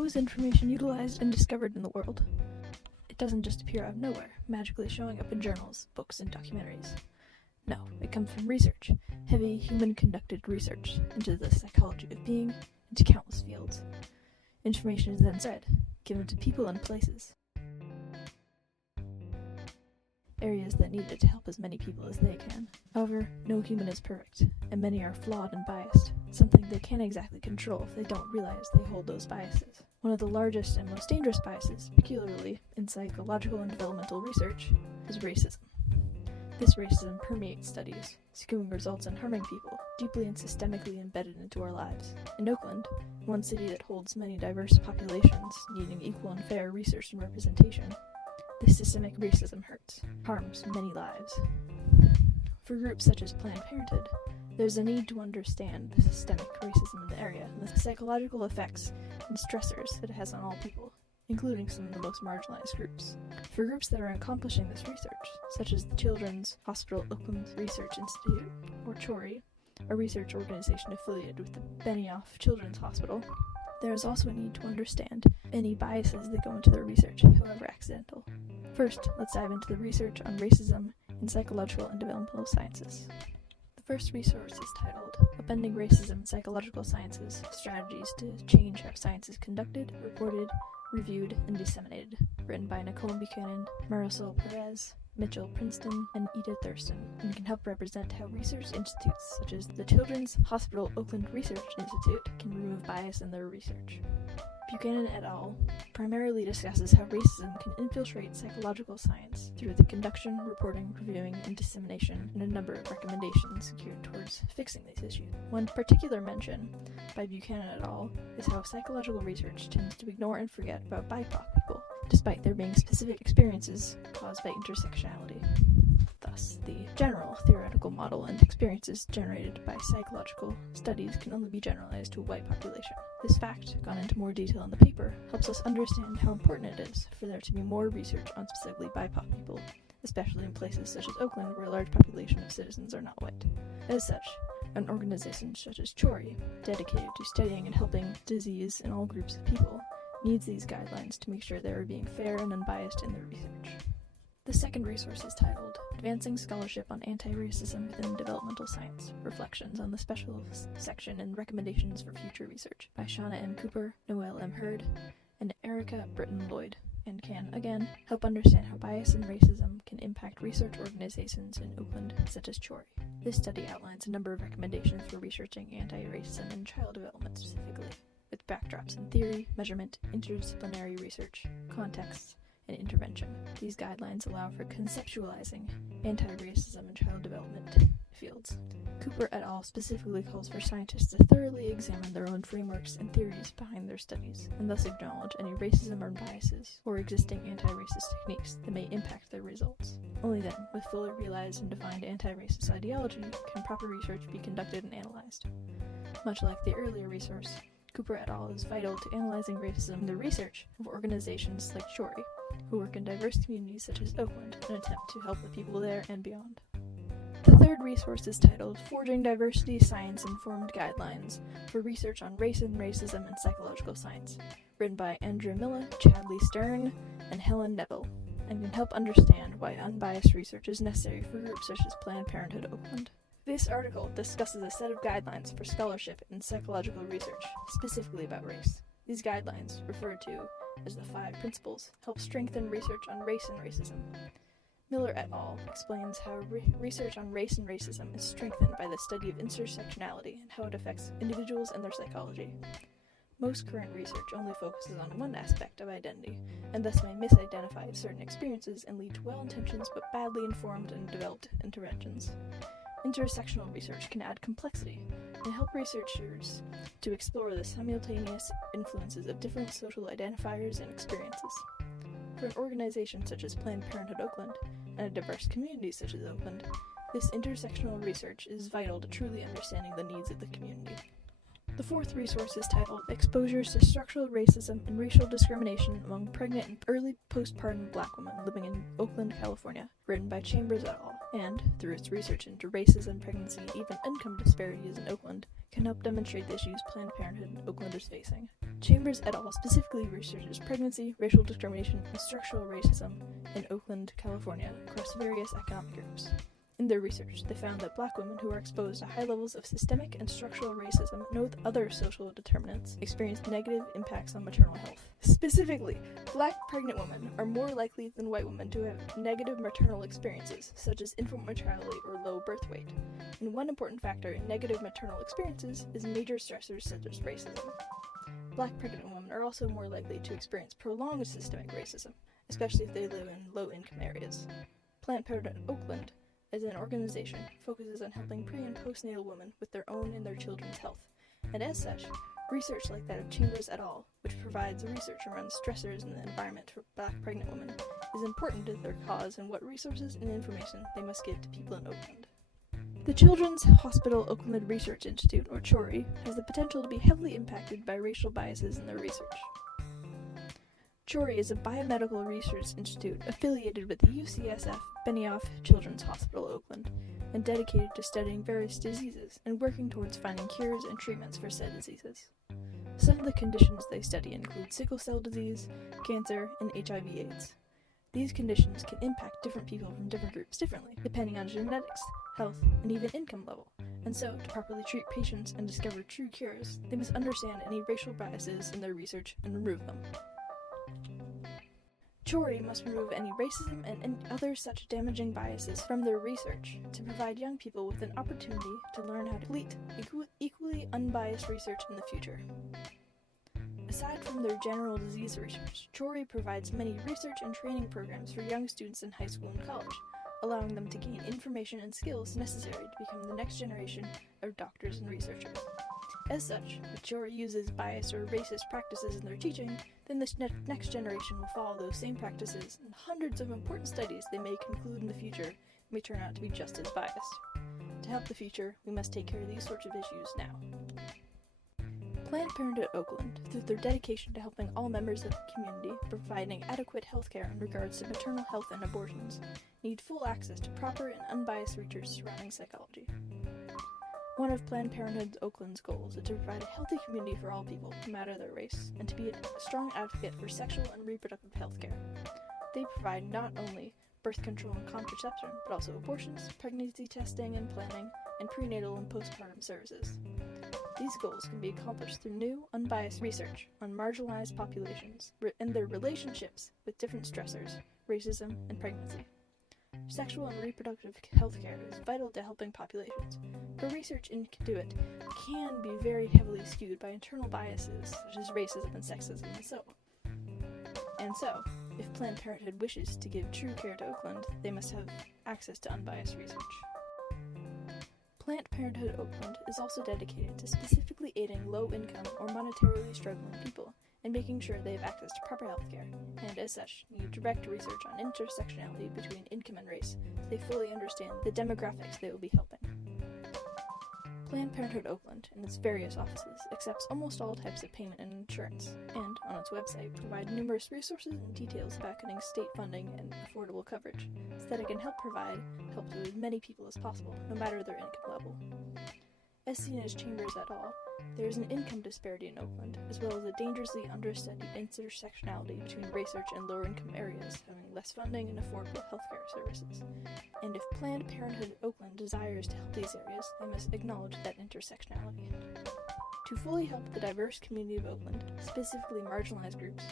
How is information utilized and discovered in the world? It doesn't just appear out of nowhere, magically showing up in journals, books, and documentaries. No, it comes from research, heavy human-conducted research into the psychology of being, into countless fields. Information is then said, given to people and places, areas that need it to help as many people as they can. However, no human is perfect, and many are flawed and biased, something they can't exactly control if they don't realize they hold those biases. One of the largest and most dangerous biases, peculiarly in psychological and developmental research, is racism. This racism permeates studies, skewing results and harming people, deeply and systemically embedded into our lives. In Oakland, one city that holds many diverse populations needing equal and fair research and representation, this systemic racism harms many lives. For groups such as Planned Parenthood, there's a need to understand the systemic racism in the area and the psychological effects and stressors that it has on all people, including some of the most marginalized groups. For groups that are accomplishing this research, such as the Children's Hospital Oakland Research Institute, or CHORI, a research organization affiliated with the Benioff Children's Hospital, there is also a need to understand any biases that go into their research, however accidental. First, let's dive into the research on racism in psychological and developmental sciences. The first resource is titled Upending Racism in Psychological Sciences, Strategies to Change How Science is Conducted, Reported, Reviewed, and Disseminated, written by Nicole Buchanan, Marisol Perez, Mitchell Princeton, and Ida Thurston, and can help represent how research institutes such as the Children's Hospital Oakland Research Institute can remove bias in their research. Buchanan et al. Primarily discusses how racism can infiltrate psychological science through the conduction, reporting, reviewing, and dissemination, and a number of recommendations geared towards fixing these issues. One particular mention by Buchanan et al. Is how psychological research tends to ignore and forget about BIPOC people, despite there being specific experiences caused by intersectionality. Thus, the general theoretical model and experiences generated by psychological studies can only be generalized to a white population. This fact, gone into more detail in the paper, helps us understand how important it is for there to be more research on specifically BIPOC people, especially in places such as Oakland where a large population of citizens are not white. As such, an organization such as CHORI, dedicated to studying and helping disease in all groups of people, needs these guidelines to make sure they are being fair and unbiased in their research. The second resource is titled Advancing Scholarship on Anti-Racism Within Developmental Science, Reflections on the Special Section and Recommendations for Future Research by Shauna M. Cooper, Noelle M. Hurd, and Erica Britton Lloyd, and can, again, help understand how bias and racism can impact research organizations in Oakland, such as CHORI. This study outlines a number of recommendations for researching anti-racism in child development specifically, with backdrops in theory, measurement, interdisciplinary research, contexts, and intervention. These guidelines allow for conceptualizing anti-racism in child development fields. Cooper et al. Specifically calls for scientists to thoroughly examine their own frameworks and theories behind their studies, and thus acknowledge any racism or biases or existing anti-racist techniques that may impact their results. Only then, with fully realized and defined anti-racist ideology, can proper research be conducted and analyzed. Much like the earlier resource, Cooper et al. Is vital to analyzing racism in the research of organizations like CHORI, who work in diverse communities such as Oakland in an attempt to help the people there and beyond. The third resource is titled Forging Diversity Science-Informed Guidelines for Research on Race and Racism in Psychological Science, written by Andrea Miller, Chadley Stern, and Helen Neville, and can help understand why unbiased research is necessary for groups such as Planned Parenthood Oakland. This article discusses a set of guidelines for scholarship in psychological research, specifically about race. These guidelines, referred to as the 5 principles, help strengthen research on race and racism. Miller et al. Explains how research on race and racism is strengthened by the study of intersectionality and how it affects individuals and their psychology. Most current research only focuses on one aspect of identity, and thus may misidentify certain experiences and lead to well-intentioned but badly informed and developed interventions. Intersectional research can add complexity and help researchers to explore the simultaneous influences of different social identifiers and experiences. For an organization such as Planned Parenthood Oakland, and a diverse community such as Oakland, this intersectional research is vital to truly understanding the needs of the community. The fourth resource is titled Exposures to Structural Racism and Racial Discrimination Among Pregnant and Early Postpartum Black Women Living in Oakland, California, written by Chambers et al. and, through its research into racism, pregnancy, and even income disparities in Oakland, can help demonstrate the issues Planned Parenthood Oakland is facing. Chambers et al. Specifically researches pregnancy, racial discrimination, and structural racism in Oakland, California, across various economic groups. In their research, they found that Black women who are exposed to high levels of systemic and structural racism and with other social determinants experience negative impacts on maternal health. Specifically, Black pregnant women are more likely than white women to have negative maternal experiences, such as infant mortality or low birth weight. And one important factor in negative maternal experiences is major stressors such as racism. Black pregnant women are also more likely to experience prolonged systemic racism, especially if they live in low-income areas. Planned Parenthood Oakland, as an organization, focuses on helping pre- and postnatal women with their own and their children's health, and as such, research like that of Chambers et al., which provides research around stressors in the environment for Black pregnant women, is important to their cause and what resources and information they must give to people in Oakland. The Children's Hospital Oakland Research Institute, or CHORI, has the potential to be heavily impacted by racial biases in their research. CHORI is a biomedical research institute affiliated with the UCSF Benioff Children's Hospital Oakland and dedicated to studying various diseases and working towards finding cures and treatments for said diseases. Some of the conditions they study include sickle cell disease, cancer, and HIV/AIDS. These conditions can impact different people from different groups differently, depending on genetics, health, and even income level. And so, to properly treat patients and discover true cures, they must understand any racial biases in their research and remove them. CHORI must remove any racism and other such damaging biases from their research to provide young people with an opportunity to learn how to complete equally unbiased research in the future. Aside from their general disease research, CHORI provides many research and training programs for young students in high school and college, allowing them to gain information and skills necessary to become the next generation of doctors and researchers. As such, if CHORI uses biased or racist practices in their teaching, then this next generation will follow those same practices, and hundreds of important studies they may conclude in the future may turn out to be just as biased. To help the future, we must take care of these sorts of issues now. Planned Parenthood Oakland, through their dedication to helping all members of the community providing adequate health care in regards to maternal health and abortions, need full access to proper and unbiased research surrounding psychology. One of Planned Parenthood Oakland's goals is to provide a healthy community for all people, no matter their race, and to be a strong advocate for sexual and reproductive health care. They provide not only birth control and contraception, but also abortions, pregnancy testing and planning, and prenatal and postpartum services. These goals can be accomplished through new, unbiased research on marginalized populations and their relationships with different stressors, racism, and pregnancy. Sexual and reproductive health care is vital to helping populations, but research into it can be very heavily skewed by internal biases such as racism and sexism and so, if Planned Parenthood wishes to give true care to Oakland, they must have access to unbiased research. Planned Parenthood Oakland is also dedicated to specifically aiding low-income or monetarily struggling people and making sure they have access to proper health care, and as such, need direct research on intersectionality between income and race so they fully understand the demographics they will be helping. Planned Parenthood Oakland and its various offices accepts almost all types of payment and insurance, and, on its website, provide numerous resources and details about getting state funding and affordable coverage, so that it can help to as many people as possible, no matter their income level. As seen as Chambers et al., there is an income disparity in Oakland, as well as a dangerously understudied intersectionality between research and lower-income areas, having less funding and affordable healthcare services. And if Planned Parenthood Oakland desires to help these areas, they must acknowledge that intersectionality. To fully help the diverse community of Oakland, specifically marginalized groups,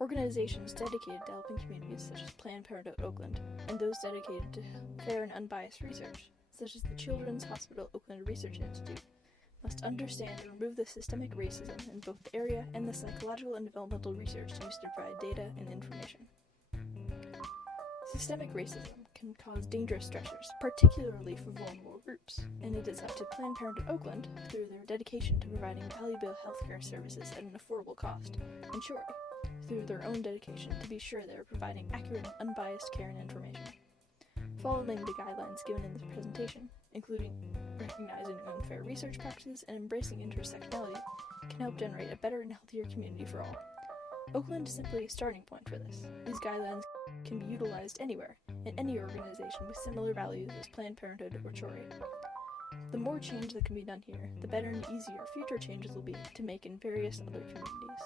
organizations dedicated to helping communities such as Planned Parenthood Oakland, and those dedicated to fair and unbiased research, such as the Children's Hospital Oakland Research Institute, must understand and remove the systemic racism in both the area and the psychological and developmental research used to provide data and information. Systemic racism can cause dangerous stressors, particularly for vulnerable groups, and it is up to Planned Parenthood Oakland, through their dedication to providing valuable healthcare services at an affordable cost, and CHORI, through their own dedication to be sure they are providing accurate and unbiased care and information. Following the guidelines given in this presentation, including recognizing unfair research practices and embracing intersectionality, can help generate a better and healthier community for all. Oakland is simply a starting point for this. These guidelines can be utilized anywhere, in any organization with similar values as Planned Parenthood or Chori. The more change that can be done here, the better and easier future changes will be to make in various other communities.